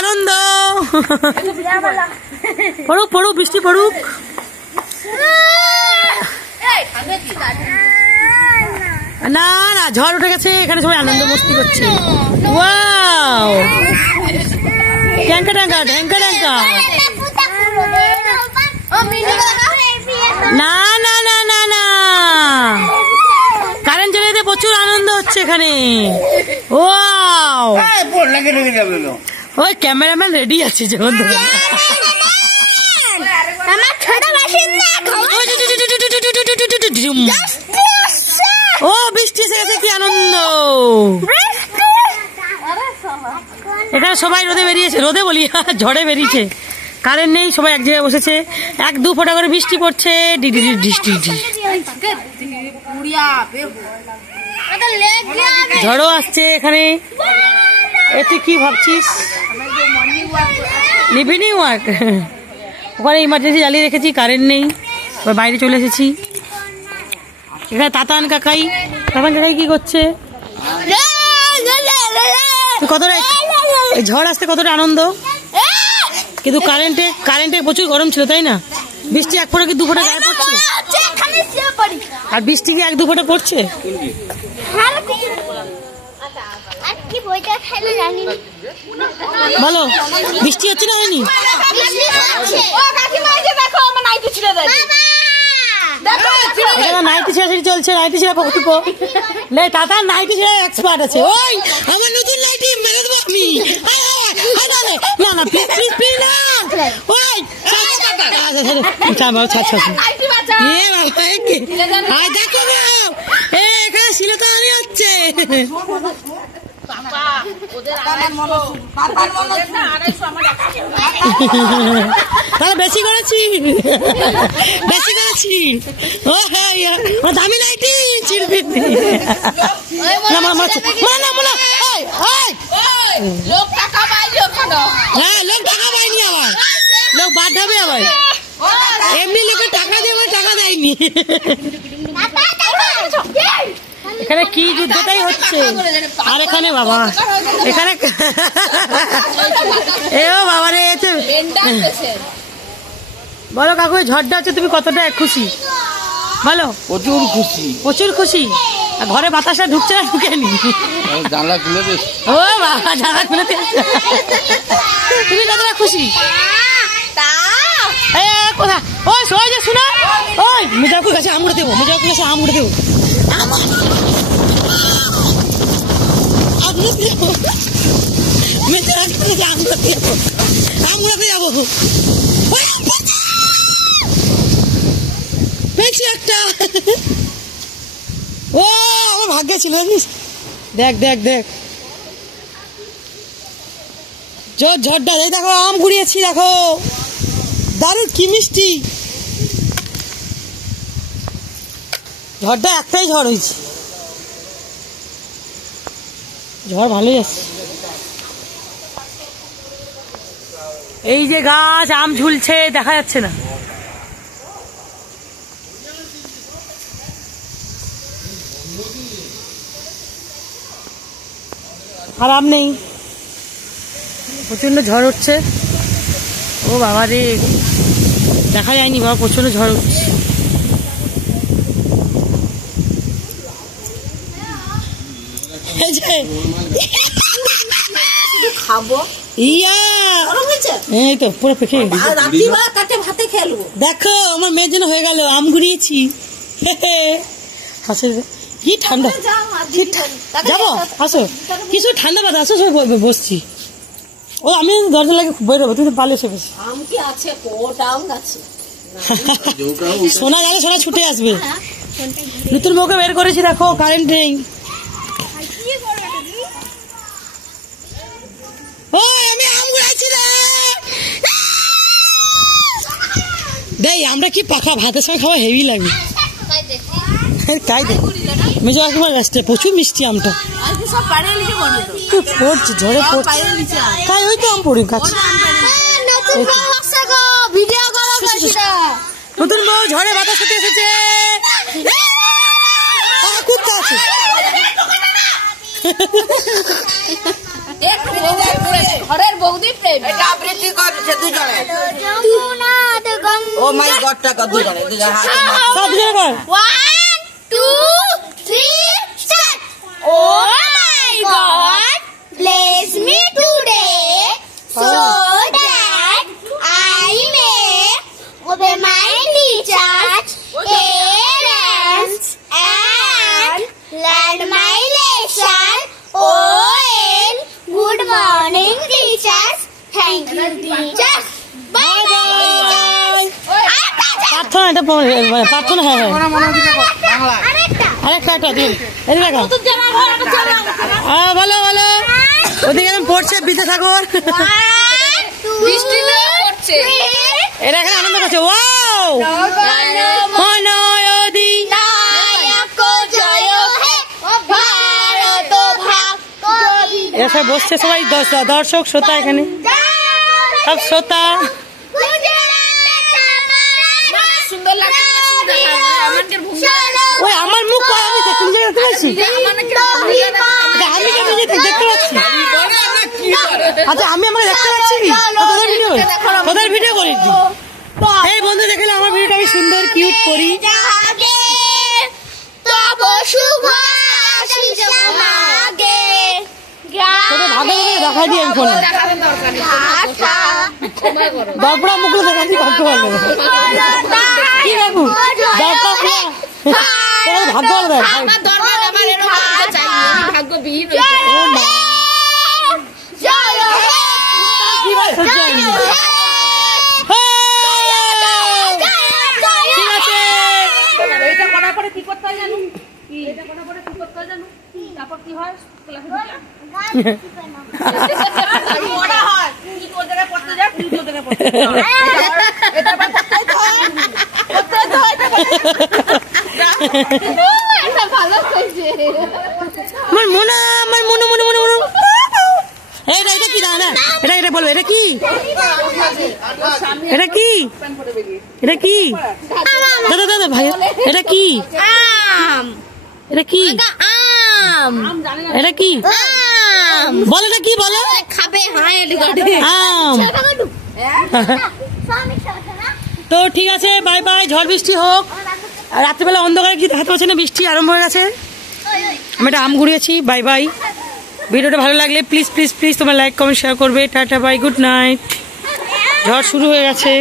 আনন্দ। পড়ুক পড়ুক, বৃষ্টি পড়ুক। না না, ঝড় উঠে গেছে, এখানে সবাই আনন্দ মস্তি করছে। ওয়াও, ট্যাঙ্কা ট্যাঙ্কা ট্যাঙ্কা ট্যাঙ্কা। না না না না না, কারেন্ট চলে যেতে প্রচুর আনন্দ হচ্ছে এখানে। ওয়াও, ওই ক্যামেরাম্যান রেডি আছে যখন। ও বৃষ্টি এসে গেছে, কি আনন্দ। এখানে সবাই রোদে বেরিয়েছে, রোদে বলি ঝড়ে বেরিয়েছে। কারেন্ট নেই, সবাই এক জায়গায় বসেছে, 1-2 ফোঁটা করে বৃষ্টি পড়ছে। ঝড়ও আসছে এখানে। তুই কি ভাবছিস? Evening walk. ওখানে ইমার্জেন্সি জ্বালিয়ে রেখেছি, কারেন্ট নেই, বাইরে চলে এসেছি। এখানে তাতান কাকাই কি করছে? কতটা ঝড় আসতে কতটা আনন্দ, কিন্তু কারেন্টে প্রচুর গরম ছিল, তাই না? বৃষ্টি 1 ফোঁটা কি 2 ফোঁটা গায়ে পড়ছে? আর বৃষ্টি কি 1-2 ফোঁটা পড়ছে? বলো, বৃষ্টি হচ্ছে না হয়নি? নাইটি ছেড়ে চলছে, নাইটি ছেড়ে তাতা নাইটি ছেড়ে এক্সপার্ট আছে। ওই আমার নতুন নাইটি মেরে দেবো আমি। না না প্লিজ প্লিজ প্লিজ না। ওই দেখো এখানে শিলতানি হচ্ছে। তাহলে বেশি করেছি। ও হ্যাঁ, দামি নাইটি চিরবি। লোক টাকা পাইনি, আবার লোক বাদ হবে, আবার এমনি লোকের টাকা দেবে, টাকা দেয়নি। এখানে কি যুদ্ধটাই হচ্ছে। আর এখানে বাবা, এখানে এও বাবা রে। বলো কাকু, ঝড়টা হচ্ছে, তুমি কতটা খুশি বলো? প্রচুর খুশি, প্রচুর খুশি। ঘরে বাতাসটা ঢুকছে না, ঢুকেনি? জানলা খুলে দিস। ও বাবা, জানলা খুলে দিয়েছে। তুমি কতটা খুশি? কোথা ওই সবাই যে শুনো, ওই মিজাকুর কাছে আমুড়ে দেবো, মিজাকুর কাছে আমুড়ে দেবো, আমুড়াতে যাবো। পেয়েছি একটা। ও আমার ভাগ্যে ছিল। দেখ দেখ দেখ, ঝড়টা দেখো, আম ঘুরিয়েছি দেখো, দারুণ কি মিষ্টি। ঝড়টা একটাই ঝড় হয়েছে, ঝড় ভালোই আছে। এই যে গাছ, আম ঝুলছে, দেখা যাচ্ছে না। আর আম নেই, প্রচন্ড ঝড় উঠছে। ও বাবা রে, দেখা যায়নি বাবা, প্রচন্ড ঝড় উঠছে। খাবো এই তো পুরো পেকে দেখো, আমার মেয়ের জন্য হয়ে গেল, আম ঘুরিয়েছি। কি ঠান্ডা, যাবো আসো, কিছু ঠান্ডা বাদ, আসো সব বসছি। ও আমি দরজা লাগে বেরোবো, তুমি পালে এসে বসে। সোনা গেলে সোনা ছুটে আসবে। নতুন বউকে বের করেছি, দেখো কারেন্ট নেই। আমি আম ঘুরাইছি রে। দেখ আমরা কি পাখা ভাতের সঙ্গে খাওয়া হেভি লাগে। তাই দেখ মেজো একবার আসছে, প্রচুর মিষ্টি আমটা। পড়ছে ঝড়ে পড়ছে, তাই ওই তো আম পড়ি গাছ। নতুন বউ ঝড়ে বাতাস হতে এসেছে। কুত্তা আছে, ঘরের বৌদি প্রেম। এটা আবৃত্তি করছে দুজনে ও মাই গড টাকা দুজনে হাতে সব জোরে কর 1 2 3 start oh my god bless me today so that I may obey my teachers parents and learn my lesson oh good morning teachers thank you teachers bye bye প্রার্থনা এটা প্রার্থনা হ্যাঁ হ্যাঁ আরেকটা দিন এদিকে দেখো বলো বলো ওদিকে একদম পড়ছে বিদ্যাসাগর বৃষ্টি পড়ছে এরা এখানে আনন্দ করছে ওয়াও মনোয়দি এরা সব বসছে সবাই দর্শক শ্রোতা এখানে সব শ্রোতা ওই আমার মুখ আমি তুমি দেখতে পাচ্ছি আমি দেখতে পাচ্ছি আচ্ছা আমি আমাকে দেখতে পাচ্ছি কি তোদের ভিডিও করি এই বন্ধু দেখলে আমার ভিডিওটা আমি সুন্দর কিউট করি দেখা দিই আমি ফোনে দরপড়া মুখে দেখা দিই ভাগ্য ভালো কি বাবু ভাগ্য ভালো ঠিক আছে এটা করার পরে কি করতে হয় জানো এটা করার পরে কি করতে হয় জানো তারপর কি হয় ক্লাসে পড়া হয় তুই তোর জায়গায় পড়তে যা তুই তোর জায়গায় পড়তে যা এটা পড়তে হয় এটা ভালো কইছে আমার মনে এটা কি দাদা এটা বলবো এটা কি এটা কি এটা কি দাদা দাদা ভাই এটা কি এটা কি এটা কি বলো এটা কি বলো খাবে আম তো ঠিক আছে বাই বাই ঝড় বৃষ্টি হোক রাত্রিবেলা অন্ধকারে কি দেখাতে পারছে না বৃষ্টি আরম্ভ হয়ে গেছে আমি একটা আম ঘুরিয়েছি বাই বাই ভিডিওটা ভালো লাগলে প্লিজ প্লিজ প্লিজ তোমার লাইক কমেন্ট শেয়ার করবে টাটা বাই গুড নাইট ঝড় শুরু হয়ে গেছে